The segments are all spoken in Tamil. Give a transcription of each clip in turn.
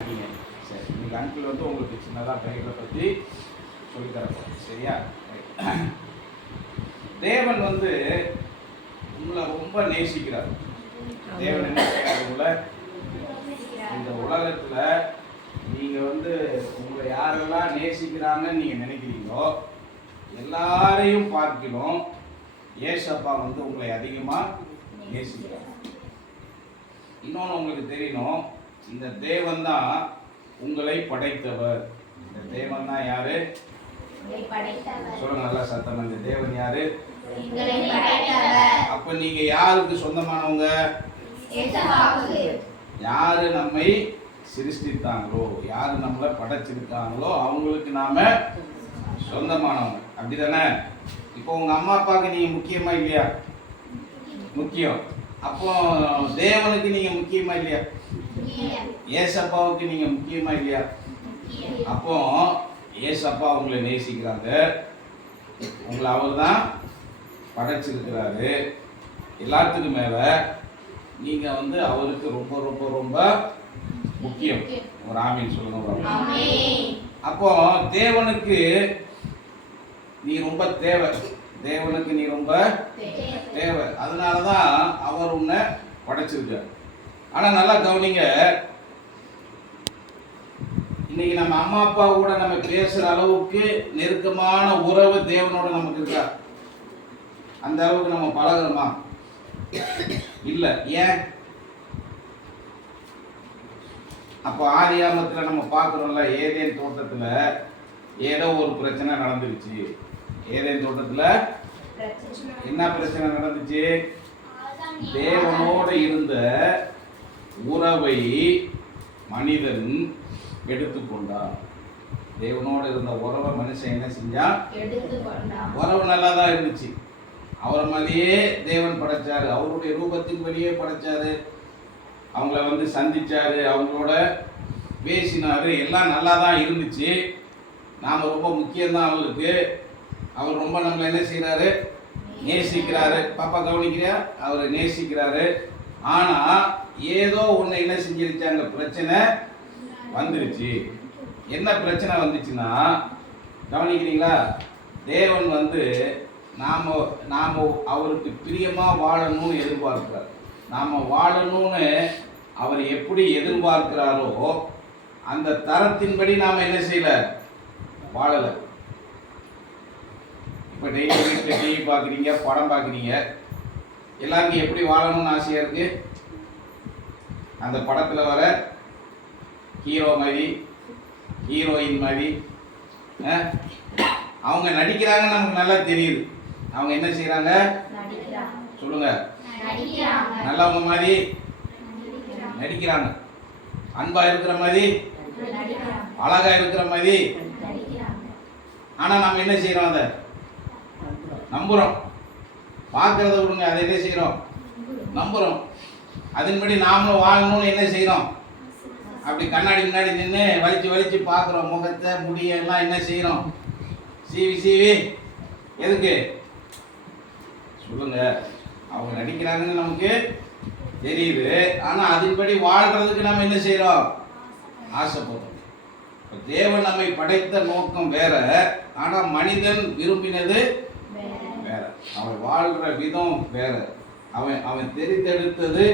சரி, இன்னைக்கு அங்கிள் வந்து உங்களுக்கு சின்னதாக பைபிளை பற்றி சொல்லித்தரப்போம். சரியா? தேவன் வந்து உங்களை ரொம்ப நேசிக்கிறார். தேவன் என்ன செய்யறாரு? உங்களை இந்த உலகத்துல நீங்க வந்து உங்களை யாரெல்லாம் நேசிக்கிறாங்கன்னு நீங்க நினைக்கிறீங்களோ எல்லாரையும் பார்க்கணும் ஏசப்பா வந்து உங்களை அதிகமா நேசிக்கிறார். இன்னொன்று உங்களுக்கு தெரியணும், இந்த தேவன் தான் உங்களை படைத்தவர். இந்த தேவன் தான் யாரு? சொல்லுங்க நல்லா சத்தமா, இந்த தேவன் யாரு? அப்ப நீங்க யாருக்கு சொந்தமானவங்க? யாரு நம்மை சிருஷ்டித்தாங்களோ, யாரு நம்மளை படைச்சிருக்காங்களோ அவங்களுக்கு நாம சொந்தமானவங்க. அப்படிதானே? இப்போ உங்க அம்மா அப்பாவுக்கு நீங்க முக்கியமா இல்லையா? முக்கியம். அப்போ தேவனுக்கு நீங்க முக்கியமா இல்லையா? ஏசப்பாவுக்கு நீங்க முக்கியமா இல்லையா? அப்போ ஏசப்பா உங்களை நேசிக்கிறாங்க, உங்களை அவர் தான் படைச்சிருக்கிறாரு. எல்லாத்துக்கும் மேல நீங்க வந்து அவருக்கு ரொம்ப ரொம்ப ரொம்ப முக்கியம். ஒரு ஆமீன் சொல்லுங்க. அப்போ தேவனுக்கு நீ ரொம்ப தேவை, தேவனுக்கு நீ ரொம்ப தேவை. அதனாலதான் அவர் உன்னை படைச்சிருக்கார். ஆனா நல்லா கவனிங்க, இன்னைக்கு நம்ம அம்மா அப்பா கூட நம்ம பேசுற அளவுக்கு நெருக்கமான உறவு தேவனோட நமக்கு இருக்கா? அந்த அளவுக்கு நம்ம பழகுறோமா? இல்ல. ஏன்? அப்போ ஆதியாமத்துல நம்ம பார்க்குறோம்ல, ஏதேன் தோட்டத்துல ஏதோ ஒரு பிரச்சனை நடந்துருச்சு. ஏதேன் தோட்டத்துல என்ன பிரச்சனை நடந்துச்சு? தேவனோடு இருந்த உறவை மனிதன் எடுத்துக்கொண்டான். தேவனோடு இருந்த உறவை மனுஷன் என்ன செஞ்சான்? உறவு நல்லா தான் இருந்துச்சு. அவரை மாதிரியே தேவன் படைச்சாரு, அவருடைய ரூபத்தின் வழியே படைச்சாரு, அவங்கள வந்து சந்திச்சாரு, அவங்களோட பேசினாரு, எல்லாம் நல்லா தான் இருந்துச்சு. நாம் ரொம்ப முக்கியம்தான் அவருக்கு. அவர் ரொம்ப நம்மளை என்ன செய்கிறாரு? நேசிக்கிறாரு. பாப்பா கவனிக்கிறியா? அவர் நேசிக்கிறாரு. ஆனால் ஏதோ ஒன்று என்ன செஞ்சிருச்சாங்க? பிரச்சனை வந்துருச்சு. என்ன பிரச்சனை வந்துச்சுன்னா, கவனிக்கிறீங்களா? தேவன் வந்து நாம் அவருக்கு பிரியமாக வாழணும்னு எதிர்பார்க்கிறார். நாம் வாழணும்னு அவர் எப்படி எதிர்பார்க்கிறாரோ அந்த தரத்தின்படி நாம் என்ன செய்யல? வாழலை. இப்போ டெய்லி வீட்டில் டிவி பார்க்குறீங்க, படம் பார்க்குறீங்க, எல்லாருக்கும் எப்படி வாழணும்னு ஆசையாக இருக்கு? அந்த படத்தில் வர ஹீரோ மாதிரி, ஹீரோயின் மாதிரி அவங்க நடிக்கிறாங்கன்னு நமக்கு நல்லா தெரியுது. அவங்க என்ன செய்யறாங்க? சொல்லுங்க. நல்லவங்க மாதிரி நடிக்கிறாங்க, அன்பா இருக்கிற மாதிரி, அழகா இருக்கிற மாதிரி. ஆனா நம்ம என்ன செய்யறோம்? அதை நம்புறோம். பார்க்கறத விடுங்க, அதை என்ன செய்யறோம்? நம்புறோம். அதன்படி நாமளும் வாழணும்னு என்ன செய்யறோம்? அப்படி கண்ணாடி முன்னாடி நின்று வலிச்சு வலிச்சு பார்க்குறோம். முகத்தை முடியெல்லாம் என்ன செய்யறோம்? சீவி சீவி. எதுக்கு? சொல்லுங்க. அவங்க நடிக்கிறாங்கன்னு நமக்கு தெரியுது, ஆனா அதன்படி வாழ்றதுக்கு நம்ம என்ன செய்யறோம்? ஆசைப்படுறோம். தேவன் நம்மை படைத்த நோக்கம் வேற, ஆனா மனிதன் விரும்பினது வேற. அவன் வாழ்ற விதம் வேற. அவன் தெரிந்தெடுத்தது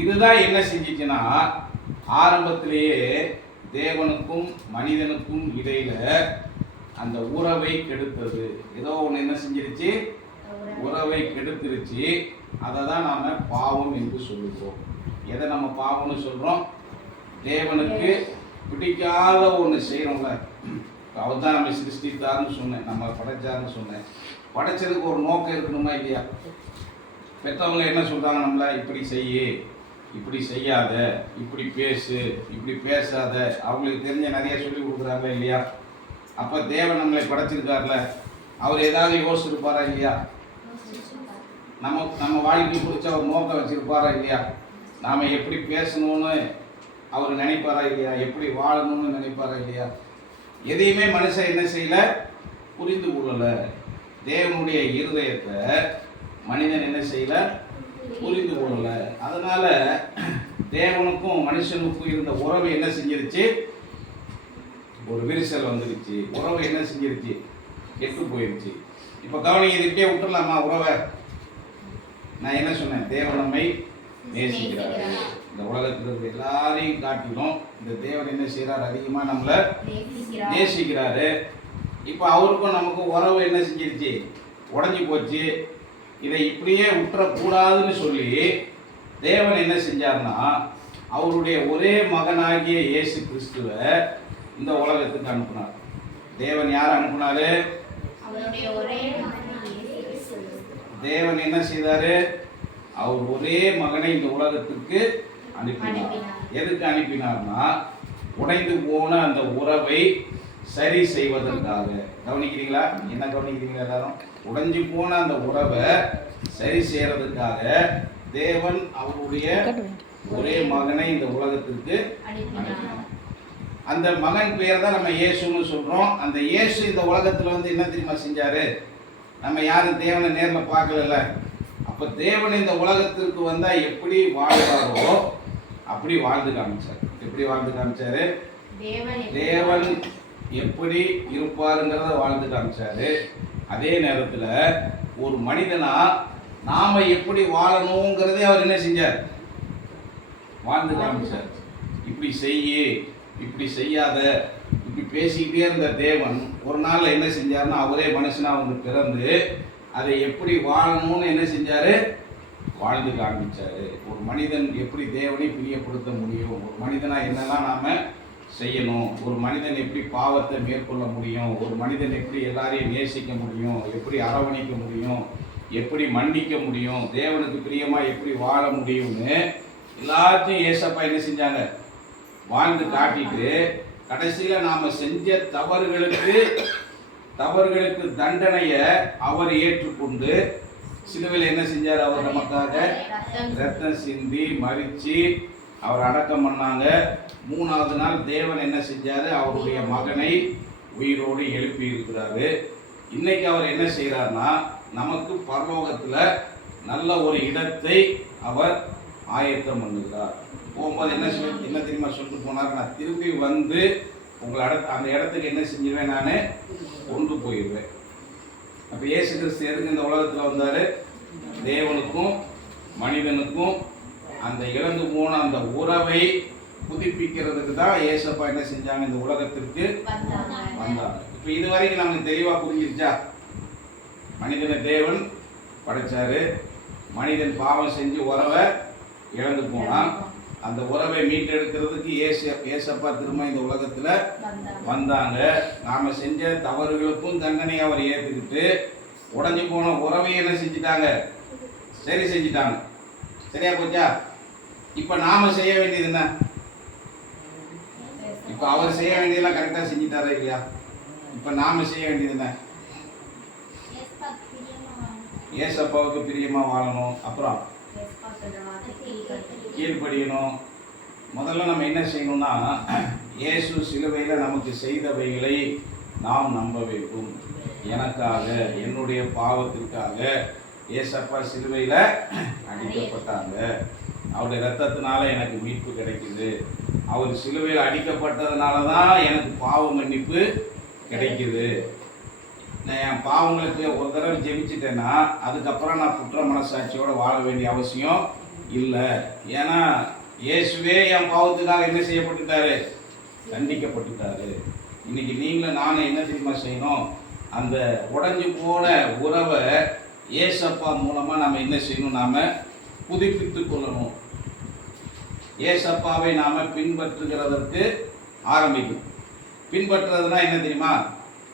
இதுதான் என்ன செஞ்சிச்சுன்னா, ஆரம்பத்திலேயே தேவனுக்கும் மனிதனுக்கும் இடையில அந்த உறவை கெடுத்தது. ஏதோ ஒன்று என்ன செஞ்சிருச்சு? உறவை கெடுத்துருச்சு. அதை தான் நாம பாவம் என்று சொல்லுகிறோம். எதை நம்ம பாவம்னு சொல்றோம்? தேவனுக்கு பிடிக்காத ஒன்று செய்யறோம்ல. அவர் தான் நம்ம சிருஷ்டித்தார்னு சொன்னேன், நம்ம படைச்சார்னு சொன்னேன். படைச்சதுக்கு ஒரு நோக்கம் இருக்கணுமா இல்லையா? பெற்றவங்க என்ன சொல்றாங்க நம்மள? இப்படி செய்யு, இப்படி செய்யாத, இப்படி பேசு, இப்படி பேசாத. அவங்களுக்கு தெரிஞ்ச நிறைய சொல்லி கொடுக்குறாங்க இல்லையா? அப்போ தேவன் நம்மளை படைச்சிருக்காருல, அவர் ஏதாவது யோசிச்சிருப்பாரா இல்லையா? நம்ம வாழ்க்கை பிடிச்ச ஒரு நோக்கம் வச்சிருப்பாரா இல்லையா? நாம் எப்படி பேசணும்னு அவர் நினைப்பாரா இல்லையா? எப்படி வாழணும்னு நினைப்பாரா இல்லையா? எதையுமே மனுஷன் என்ன செய்யல? புரிந்து கொள்ளலை. தேவனுடைய இருதயத்தை மனிதன் என்ன செய்யல? புரிந்து கொள்ளலை. அதனால தேவனுக்கும் மனுஷனுக்கும் இருந்த உறவு என்ன செஞ்சிருச்சு? ஒரு விரிசல் வந்துருச்சு. உறவு என்ன செஞ்சிருச்சு? கெட்டு போயிருச்சு. இப்போ கவனிங்க, இது இப்படியே விட்டுடலாமா உறவை? நான் என்ன சொன்னேன்? தேவன் நம்மை நேசிக்கிறாரு. இந்த உலகத்தில் இருக்க எல்லாரையும் காட்டிலும் இந்த தேவன் என்ன செய்யறாரு? அதிகமா நம்மள நேசிக்கிறாரு. இப்போ அவருக்கும் நமக்கும் உறவு என்ன செஞ்சிருச்சு? உடஞ்சி போச்சு. இதை இப்படியே விட்டுறக்கூடாதுன்னு சொல்லி தேவன் என்ன செஞ்சார்னா, அவருடைய ஒரே மகனாகிய இயேசு கிறிஸ்துவை இந்த உலகத்துக்கு அனுப்புனார். தேவன் யார் அனுப்புனாரு? தேவன் என்ன செய்தாரு? அவர் ஒரே மகனை இந்த உலகத்துக்கு அனுப்பினார். எதுக்கு அனுப்பினார்னா, உடைந்து போன அந்த உறவை சரி செய்வதற்காக. கவனிக்கிறீங்களா? என்ன கவனிக்கிறீங்களா எல்லாரும்? உடைஞ்சு போன அந்த உறவை சரி செய்யறதுக்காக தேவன் அவருடைய ஒரே மகனை இந்த உலகத்திற்கு அனுப்பினார். அந்த மகன் பெயர் தான் நம்ம இயேசுன்னு சொல்றோம். அந்த இயேசு இந்த உலகத்துல வந்து என்ன தெரியுமா செஞ்சாரு? நம்ம யாரும் தேவனை நேர்ல பார்க்கல. அப்ப தேவன் இந்த உலகத்திற்கு வந்தா எப்படி வாழ்வாரோ அப்படி வாழ்ந்து காமிச்சார். எப்படி வாழ்ந்து காமிச்சாரு? தேவன் எப்படி இருப்பாருங்கிறத வாழ்ந்து காமிச்சாரு. அதே நேரத்துல ஒரு மனிதனா நாம எப்படி வாழணுங்கிறதே அவர் என்ன செஞ்சார்? வாழ்ந்து காமிச்சார். இப்படி செய்ய, இப்படி செய்யாத, இப்படி பேசிக்கிட்டே இருந்த தேவன் ஒரு நாள் என்ன செஞ்சாருன்னா, அவரே மனுஷனா வந்து பிறந்து அதை எப்படி வாழணும்னு என்ன செஞ்சாரு? வாழ்ந்து காமிச்சாரு. ஒரு மனிதன் எப்படி தேவனை பிரியப்படுத்த முடியும், ஒரு மனிதனா என்னெல்லாம் நாம செய்யணும், ஒரு மனிதன் எப்படி பாவத்தை மேற்கொள்ள முடியும், ஒரு மனிதன் எப்படி எல்லாரையும் நேசிக்க முடியும், எப்படி அரவணைக்க முடியும், எப்படி மன்னிக்க முடியும், தேவனுக்கு பிரியமா எப்படி வாழ முடியும்னு எல்லாத்தையும் ஏசப்பா என்ன செஞ்சாங்க? வாழ்ந்து காட்டிட்டு கடைசியில நாம செஞ்ச தவறுகளுக்கு தண்டனையை அவர் ஏற்றுக்கொண்டு சிலுவையில் என்ன செஞ்சார்? அவர் நமக்காக ரத்தம் சிந்தி மரிச்சு அவர் அடக்கம் பண்ணாங்க. 3வது நாள் தேவன் என்ன செஞ்சாரு? அவருடைய மகனை உயிரோடு எழுப்பி இருக்கிறாரு. இன்னைக்கு அவர் என்ன செய்யறாருன்னா, நமக்கு பரலோகத்துல நல்ல ஒரு இடத்தை அவர் ஆயத்தம் பண்ணுகிறார். போகும்போது என்ன தெரியுமா சொல்லிட்டு போனார்? நான் திரும்பி வந்து உங்களை அந்த இடத்துக்கு என்ன செஞ்சிருவேன்? நான் கொண்டு போயிடுவேன். அப்ப இயேசு கிறிஸ்து எதுக்கு இந்த உலகத்துல வந்தாரு? தேவனுக்கும் மனிதனுக்கும் அந்த இழந்து போன அந்த உறவை புதுப்பிக்கிறதுக்கு தான் ஏசப்பா என்ன செஞ்சாங்க? இந்த உலகத்திற்கு வந்தாங்க. இப்ப இதுவரைக்கும் நமக்கு தெளிவா புரிஞ்சிருச்சா? மனிதனை தேவன் படைச்சாரு. மனிதன் பாவம் செஞ்சு உறவை இழந்து போனான். அந்த உறவை மீட்டெடுக்கிறதுக்கு ஏசப்பா திரும்ப இந்த உலகத்துல வந்தாங்க. நாம செஞ்ச தவறுகளுக்கும் தண்டனை அவர் ஏற்றுக்கிட்டு உடஞ்சி போன உறவை என்ன செஞ்சிட்டாங்க? சரி செஞ்சிட்டாங்க. சரியா போச்சா? இப்ப நாம செய்ய வேண்டியது என்ன? இப்ப அவர் செய்ய வேண்டியதெல்லாம் கரெக்டா செஞ்சிட்டாரா இல்லையா? இப்ப நாம செய்ய வேண்டியது என்ன? ஏசப்பாவுக்கு பிரியமா வாழணும். அப்புறம் கீழ்ப்படியணும். முதல்ல நம்ம என்ன செய்யணும்னா, இயேசு சிலுவையில் நமக்கு செய்தவைகளை நாம் நம்ப வேண்டும். எனக்காக, என்னுடைய பாவத்திற்காக ஏசப்பா சிலுவையில் அடிக்கப்பட்டாங்க. அவருடைய ரத்தத்தினால எனக்கு மீட்பு கிடைக்குது. அவர் சிலுவையில் அடிக்கப்பட்டதுனால தான் எனக்கு பாவ மன்னிப்பு கிடைக்குது. நான் என் பாவங்களுக்கு ஒரு தடவை ஜெபிச்சிட்டேன்னா அதுக்கப்புறம் நான் குற்ற மனசாட்சியோடு வாழ வேண்டிய அவசியம் இல்லை. ஏன்னா இயேசுவே என் பாவத்துக்காக என்ன செய்யப்பட்டுட்டாரு? தண்டிக்கப்பட்டுட்டாரு. இன்னைக்கு நீங்களும் நானும் என்ன தெரியுமா செய்யணும்? அந்த உடைஞ்சு போன உறவை ஏசப்பா மூலமா நம்ம என்ன செய்யணும்? நாம புதுப்பித்து கொள்ளணும். ஏசப்பாவை நாம பின்பற்றுகிறதற்கு ஆரம்பிக்கணும். பின்பற்றுறதுனா என்ன தெரியுமா?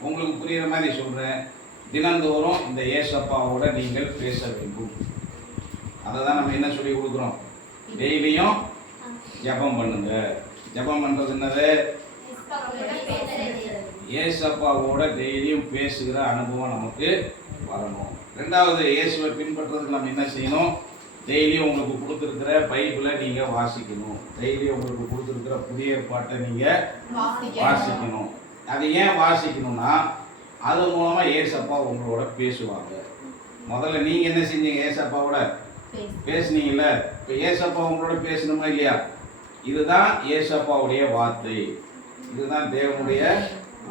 உங்களுக்கு புரியுற மாதிரி சொல்றேன். தினந்தோறும் இந்த ஏசப்பாவோட நீங்கள் பேச வேண்டும். அதை தான் நம்ம என்ன சொல்லி கொடுக்குறோம்? டெய்லியும் ஜெபம் பண்ணுங்க. ஜெபம் பண்றது என்னது? ஏசப்பாவோட டெய்லியும் பேசுகிற அனுபவம் நமக்கு வரணும். 2வது, இயேசுவை பின்பற்றுறதுக்கு நம்ம என்ன செய்யணும்? டெய்லியும் உங்களுக்கு கொடுத்துருக்கிற பைபிளை நீங்கள் வாசிக்கணும். டெய்லியும் உங்களுக்கு கொடுத்துருக்கிற புதிய ஏற்பாட்டை நீங்கள் வாசிக்கணும். அதை ஏன் வாசிக்கணும்னா, அது மூலமாக ஏசப்பா உங்களோட பேசுவாங்க. முதல்ல நீங்கள் என்ன செஞ்சீங்க? ஏசப்பாவோட பேசுனீங்கல்ல, இப்போ ஏசப்பா உங்களோட பேசணுமா இல்லையா? இதுதான் ஏசப்பாவுடைய வார்த்தை, இதுதான் தேவனுடைய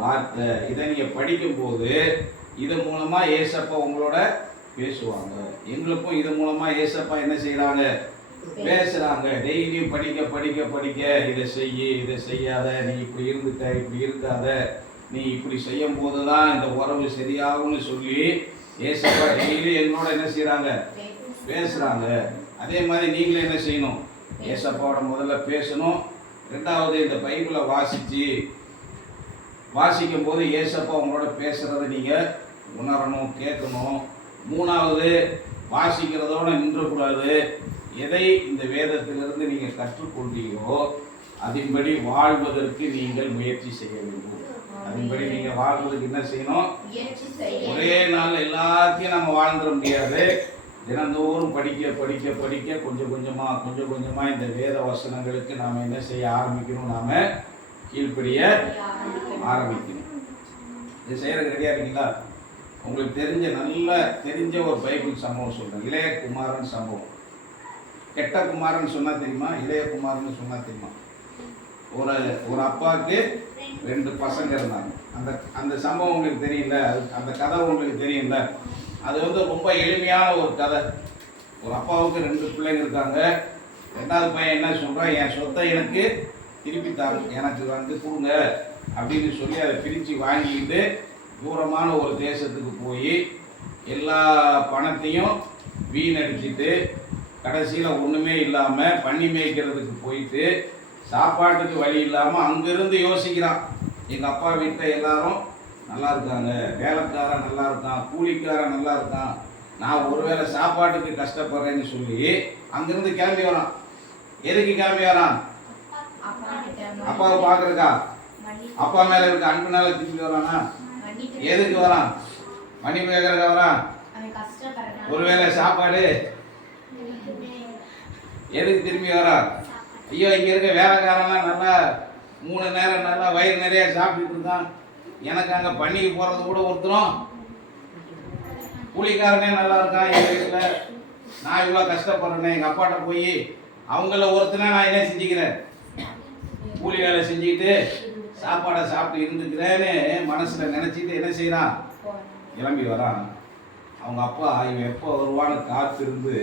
வார்த்தை. இதை நீங்க படிக்கும்போது இது மூலமா ஏசப்பா உங்களோட பேசுவாங்க. எங்களுக்கும் இது மூலமா ஏசப்பா என்ன செய்யறாங்க? பேசுறாங்க. டெய்லியும் படிக்க படிக்க படிக்க இதை செய்ய, இதை செய்யாத, நீ இப்படி இருந்துட்ட, இப்படி இருக்காத, நீ இப்படி செய்யும் போதுதான் இந்த உறவு சரியாகும்னு சொல்லி ஏசப்பா டெய்லி எங்களோட என்ன செய்யறாங்க? பேசுறாங்க. அதே மாதிரி நீங்களும் என்ன செய்யணும்? ஏசப்பாவோட முதல்ல பேசணும். ரெண்டாவது இந்த பைபிளை வாசிக்கும் போது ஏசப்பா உங்களோட பேசுறதை நீங்க உணரணும், கேட்கணும். மூணாவது, வாசிக்கிறதோட நின்றக்கூடாது. எதை இந்த வேதத்திலிருந்து நீங்க கற்றுக்கொண்டீங்களோ அதன்படி வாழ்வதற்கு நீங்கள் முயற்சி செய்ய வேண்டும். அதன்படி நீங்க வாழ்வதற்கு என்ன செய்யணும்? ஒரே நாள் எல்லாத்தையும் நம்ம வாழ்ந்துட முடியாது. தினந்தோறும் படிக்க படிக்க படிக்க கொஞ்சம் கொஞ்சமா இந்த வேத வசனங்களுக்கு நாம என்ன செய்ய ஆரம்பிக்கணும்? நாம கீழ்ப்படிய ஆரம்பிக்கணும். இது செய்யறதுக்கு ரெடியா இருக்கீங்களா? உங்களுக்கு தெரிஞ்ச ஒரு பைபிள் சம்பவம் சொல்றேன். இளைய குமாரன் சம்பவம். கெட்ட குமாரன் சொன்னா தெரியுமா? இளைய குமாரன் சொன்னா தெரியுமா? ஒரு அப்பாவுக்கு 2 பசங்க இருந்தாங்க. அந்த சம்பவம் உங்களுக்கு தெரியல, அந்த கதை உங்களுக்கு தெரியல. அது ரொம்ப எளிமையான ஒரு கதை. ஒரு அப்பாவுக்கு 2 பிள்ளைங்க இருக்காங்க. 2வது பையன் என்ன சொல்றான்? என் சொத்தை எனக்கு திருப்பி தாங்க, எனக்கு கொடுங்க அப்படின்னு சொல்லி அதை பிரித்து வாங்கிக்கிட்டு தூரமான ஒரு தேசத்துக்கு போய் எல்லா பணத்தையும் வீணடிச்சிட்டு கடைசியில் ஒன்றுமே இல்லாமல் பண்ணி மேய்க்கிறதுக்கு போயிட்டு சாப்பாட்டுக்கு வழி இல்லாமல் அங்கிருந்து யோசிக்கிறான். எங்கள் அப்பா வீட்டில் எல்லாரும் நல்லா இருக்காங்க, வேலைக்காரன் நல்லா இருக்கான், கூலிக்காரன் நல்லா இருக்கான், நான் ஒருவேளை சாப்பாட்டுக்கு கஷ்டப்படுறேன்னு சொல்லி அங்கிருந்து கிளம்பி வரான். எதுக்கு கிளம்பி வரான்? அப்பாவை பார்க்கறக்கா? அப்பா மேல இருக்க அன்புனால திரும்பி வரானா? எதுக்கு வரான்? மன்னிப்பு கேட்கறக்கா வரான்? ஒருவேளை சாப்பாடு எதுக்கு திரும்பி வரான்? ஐயோ, இங்க இருக்க வேலைக்காரன்லாம் நல்லா 3 நேரம் நல்லா வயிறு நிறைய சாப்பிட்டுட்டு இருக்கான், எனக்கு அங்கே பண்ணிக்கு போகிறது கூட ஒருத்தரும் கூலிக்காரனே நல்லா இருக்கான், எங்கள் வீட்டில் நான் இவ்வளோ கஷ்டப்படுறேனே, எங்கள் அப்பாட்ட போய் அவங்கள ஒருத்தனை நான் என்ன செஞ்சுக்கிறேன்? கூலி வேலை செஞ்சுக்கிட்டு சாப்பாடை சாப்பிட்டு இருந்துக்கிறேன்னு மனசில் நினச்சிட்டு என்ன செய்கிறான்? கிளம்பி வரான். அவங்க அப்பா இவன் எப்போ வருவான்னு காத்திருந்து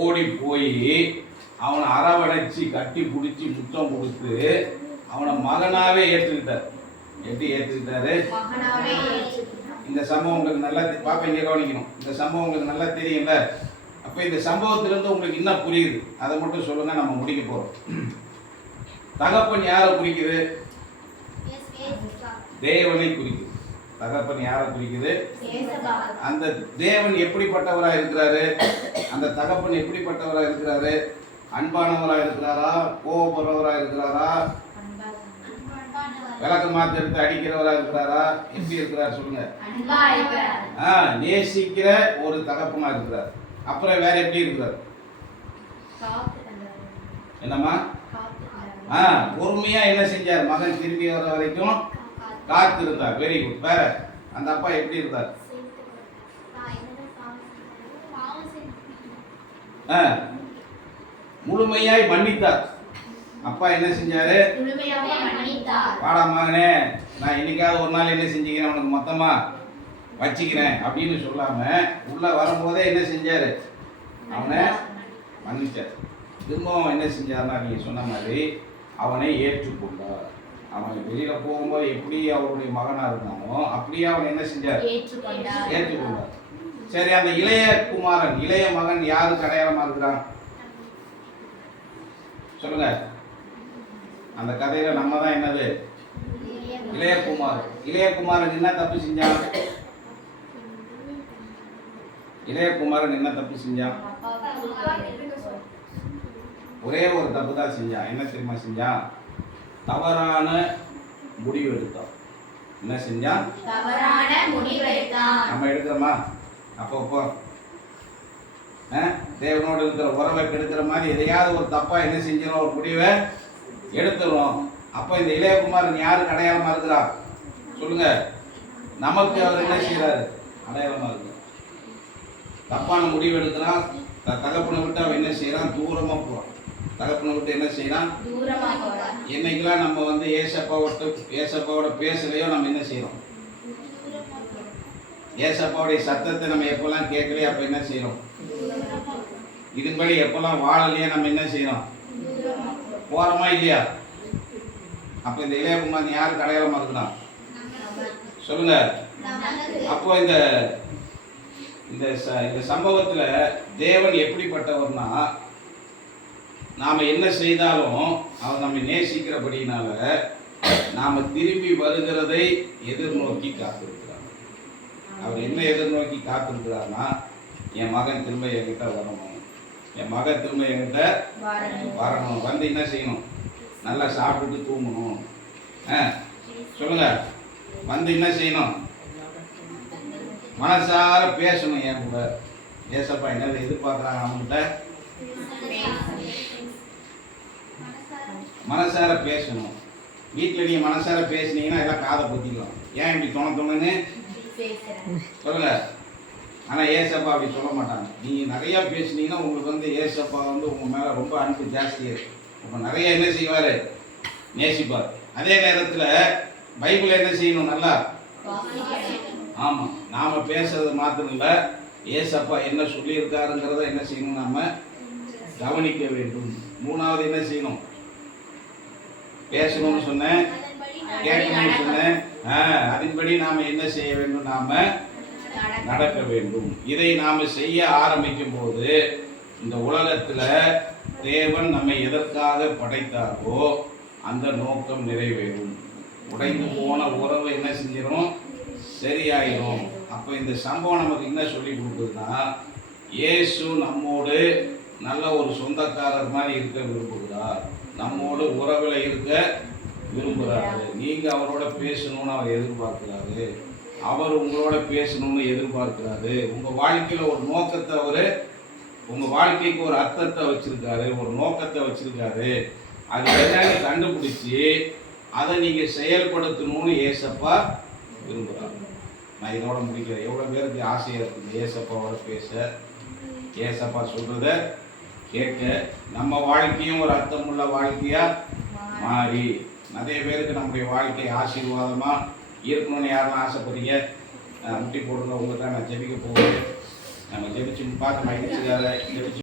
ஓடி போய் அவனை அரவணைச்சி கட்டி பிடிச்சி முத்தம் கொடுத்து அவனை மகனாவே ஏற்றுக்கிட்டார். எப்படி ஏற்றுக்கிட்டாரு? இந்த சம்பவம் உங்களுக்கு நல்லா பாப்பா இங்கே கவனிக்கணும். இந்த சம்பவம் உங்களுக்கு நல்லா தெரியும்ல. அப்போ இந்த சம்பவத்திலிருந்து உங்களுக்கு என்ன புரியுது அதை மட்டும் சொல்லுங்க, நம்ம முடிக்க போகிறோம். தகப்பன் யாரை குறிக்குது? தேவனை குறிக்குது. தகப்பன் யாரை குறிக்குது? அந்த தேவன் எப்படிப்பட்டவராக இருக்கிறாரு? அந்த தகப்பன் எப்படிப்பட்டவராக இருக்கிறாரு? அன்பானவராக இருக்கிறாரா? கோபப்படுறவராக இருக்கிறாரா? விளக்கு மாத்து எடுத்து அடிக்கிறவராக இருக்கிறாரா? எப்படி இருக்கிறார் சொல்லுங்க? நேசிக்கிற ஒரு தகப்பனா இருக்கிறார். அப்புறம் வேற எப்படி இருக்கிறார்? என்னம்மா? பொறுமையா என்ன செஞ்சார்? மகன் திரும்பி வர வரைக்கும் காத்து இருந்தார். Very good. வேற அந்த அப்பா எப்படி இருந்தார்? முழுமையாய் மன்னித்தார். அப்பா என்ன செஞ்சாரு? வாடா மகனே, நான் இன்னைக்காவது ஒரு நாள் என்ன செஞ்சுக்கிறேன், அவனுக்கு மொத்தமா வச்சுக்கிறேன் அப்படின்னு சொல்லாம உள்ள வரும்போதே என்ன செஞ்சாரு? அவனை மன்னிச்சார். திரும்பவும் என்ன செஞ்சார்னா நீங்க சொன்ன மாதிரி அவனை ஏற்றுக்கொண்டார். அவன் வெளியில போகும்போது எப்படி அவருடைய மகனா இருந்தானோ அப்படியே அவன் என்ன செஞ்சார்? ஏற்றுக்கொண்டார். சரி, அந்த இளைய குமாரன், இளைய மகன் யாருக்கு அடையாளமா இருக்கிறான் சொல்லுங்க? அந்த கதையில நம்ம தான் என்னது? இளையகுமாரன். இளையகுமாரன் என்ன தப்பு செஞ்சான்? இளையகுமாரன் என்ன தப்பு செஞ்சான்? ஒரே ஒரு தப்பு தான் செஞ்சான். என்ன தெரியுமா செஞ்சான்? தவறான முடிவு எடுத்தான். என்ன செஞ்சான்? தவறான முடிவு எடுத்தான். நம்ம எடுக்கிறோமா? அப்பப்போ தேவனோடு இருக்கிற உறவை கெடுக்கிற மாதிரி எதையாவது ஒரு தப்பா என்ன செஞ்சிடும்? ஒரு முடிவை எடுத்துரும். அப்போ இந்த இளையகுமாரன் யாருக்கு அடையாளமா இருக்கிறார் சொல்லுங்க? நமக்கு அவர் என்ன செய்யறாரு? அடையாளமா இருக்கிறார். தப்பான முடிவு எடுக்கிறான், தகப்பனை விட்டு அவன் என்ன செய்யறான்? தூரமா போறான். தகப்பனை விட்டு என்ன செய்யறான்? என்னைக்கெல்லாம் நம்ம வந்து ஏசப்பாவோட பேசலையோ நம்ம என்ன செய்யறோம்? ஏசப்பாவுடைய சத்தத்தை நம்ம எப்பெல்லாம் கேட்கலையோ அப்ப என்ன செய்யறோம்? இதன்படி எப்பெல்லாம் வாழலையோ நம்ம என்ன செய்யறோம்? போறோமா இல்லையா? அப்ப இந்த இளையகுமாரன் யாருக்கு அடையாளமா இருக்கலாம்? சொல்லுங்க. அப்போ இந்த இந்த சம்பவத்துல தேவன் எப்படிப்பட்டவர்னா, நாம என்ன செய்தாலும் அவர் நம்மை நேசிக்கிறபடினால நாம திரும்பி வருகிறதை எதிர்நோக்கி காத்திருக்கிறார். அவர் என்ன எதிர்நோக்கி காத்திருக்கிறார்னா, என் மகன் திரும்ப என்கிட்ட வரணும், என் மகன் திரும்ப என்கிட்ட வரணும், வந்து என்ன செய்யணும்? நல்லா சாப்பிட்டுட்டு தூங்கணும். சொல்லுங்க. வந்து என்ன செய்யணும்? மனசார பேசணும். என் கூட ஏசப்பா என்ன எதிர்பார்க்குறாங்க அவங்ககிட்ட? மனசார பேசணும். வீட்டில் நீங்கள் மனசார பேசுனீங்கன்னா எல்லாம் காதை பொத்திக்கலாம். ஏன் இப்படி தோணுன்னு சொல்லுங்க. ஆனால் ஏசப்பா அப்படி சொல்ல மாட்டாங்க. நீங்கள் நிறையா பேசுனீங்கன்னா உங்களுக்கு வந்து ஏசப்பா வந்து உங்கள் மேலே ரொம்ப அன்பு ஜாஸ்தியாக இருக்கும். இப்போ நிறைய என்ன செய்வார்? நேசிப்பார். அதே நேரத்தில் பைபிள் என்ன செய்யணும்? நல்லா ஆமாம், நாம் பேசுறது மாத்திரம் இல்லை, ஏசப்பா என்ன சொல்லியிருக்காருங்கிறத என்ன செய்யணும்? நாம் கவனிக்க வேண்டும். மூணாவது என்ன செய்யணும்? பேசணும்னு சொன்னேன், கேட்கணும்னு சொன்னேன். அதன்படி நாம் என்ன செய்ய வேண்டும்? நாம் நடக்க வேண்டும். இதை நாம் செய்ய ஆரம்பிக்கும் போது இந்த உலகத்தில் தேவன் நம்மை எதற்காக படைத்தாரோ அந்த நோக்கம் நிறைவேறும். உடைந்து போன உறவை என்ன செஞ்சிடும்? சரியாயிடும். அப்போ இந்த சம்பவம் நமக்கு என்ன சொல்லி கொடுக்குதுன்னா, இயேசு நம்மோடு நல்ல ஒரு சொந்தக்காரர் மாதிரி இருக்க விரும்புகிறார், நம்மோடு உறவில் இருக்க விரும்புகிறாரு. நீங்கள் அவரோட பேசணும்னு அவர் எதிர்பார்க்கிறாரு, அவர் உங்களோட பேசணும்னு எதிர்பார்க்கிறாரு. உங்கள் வாழ்க்கையில் ஒரு நோக்கத்தை அவர், உங்கள் வாழ்க்கைக்கு ஒரு அர்த்தத்தை வச்சுருக்காரு, ஒரு நோக்கத்தை வச்சுருக்காரு. அது என்னன்னு கண்டுபிடிச்சி அதை நீங்கள் செயல்படுத்தணும்னு ஏசப்பா விரும்புகிறாங்க. நான் இதோட முடிக்கிறேன். எவ்வளோ பேருக்கு ஆசையாக இருக்குது ஏசப்பாவோட பேச, ஏசப்பா சொல்கிறத கேட்க, நம்ம வாழ்க்கையும் ஒரு அர்த்தமுள்ள வாழ்க்கையாக மாறி நிறைய பேருக்கு நம்முடைய வாழ்க்கை ஆசீர்வாதமாக இருக்கணும்னு யாரும் ஆசைப்படுறீங்க? முட்டி போடுங்க. உங்கள்கிட்ட நான் ஜெபிக்க போகிறேன். நம்ம ஜெபிச்சு பார்த்து மகிழ்ச்சியாக ஜெபிச்சு